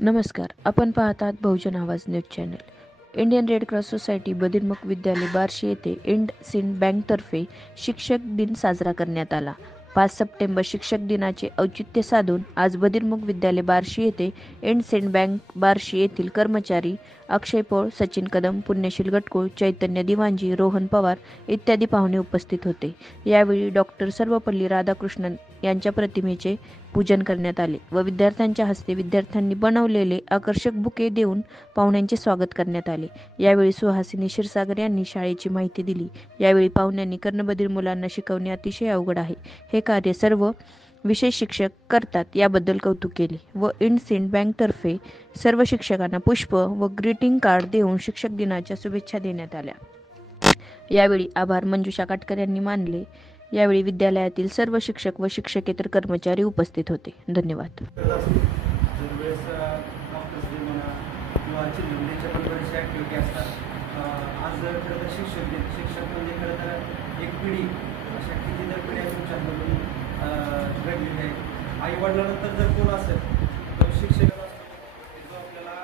नमस्कार. आपण पाहतात Bahujan Awaaz news channel. Indian Red Cross Society बदिरमुख विद्यालय बार्शी येथे इंडसिंड बँकतर्फे शिक्षक दिन साजरा करण्यात आला. 5 सप्टेंबर शिक्षक दिनाचे औचित्य साधून आज बदिरमुख विद्यालय बार्शी येथे इंडसिंड बँक बार्शी येथील कर्मचारी अक्षय पोळ, सचिन कदम, पुण्यशील गटकुळ, चैतन्य दिवांजी, रोहन पवार इत्यादी पाहुणे उपस्थित होते. यावेळी डॉक्टर सर्वपल्ली राधाकृष्णन यांच्या प्रतिमेचे पूजन करण्यात आले व विद्यार्थ्यांच्या हस्ते विद्यार्थ्यांनी बनवलेले आकर्षक बुके देऊन पाहुण्यांचे स्वागत करण्यात आले. यावेळी सुहासिनी क्षीरसागर यांनी शाळेची माहिती दिली. यावेळी पाहुण्यांनी कर्णबधीर मुलांना शिकवणे अतिशय अवघड आहे, हे कार्य सर्व विषय शिक्षक करतात याबद्दल कौतुक केले व इंडसिंड बँकतर्फे सर्व शिक्षकांना पुष्प व ग्रीटिंग कार्ड देऊन शिक्षक दिनाच्या शुभेच्छा देण्यात आल्या. यावेळी आभार मंजुषा काटकर यांनी मानले. यावेळी विद्यालयातील सर्व शिक्षक व शिक्षकेतर कर्मचारी उपस्थित होते. धन्यवाद. आज खरं तर शिक्षक म्हणजे खरं तर एक पिढी अशा कितीतरी पिढ्या तुमच्याकडून घडलेली आहे. आईवडिलांनंतर जर कोण असेल तर शिक्षक असतो, जो आपल्याला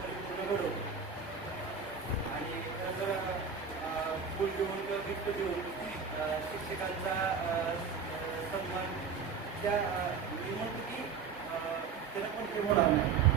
परिपूर्ण घडवतो. आणि खरं तर फूल देऊन किंवा गिफ्ट देऊन शिक्षकांचा सन्मान त्या मी म्हणतो की त्याला पण ते होणार नाही.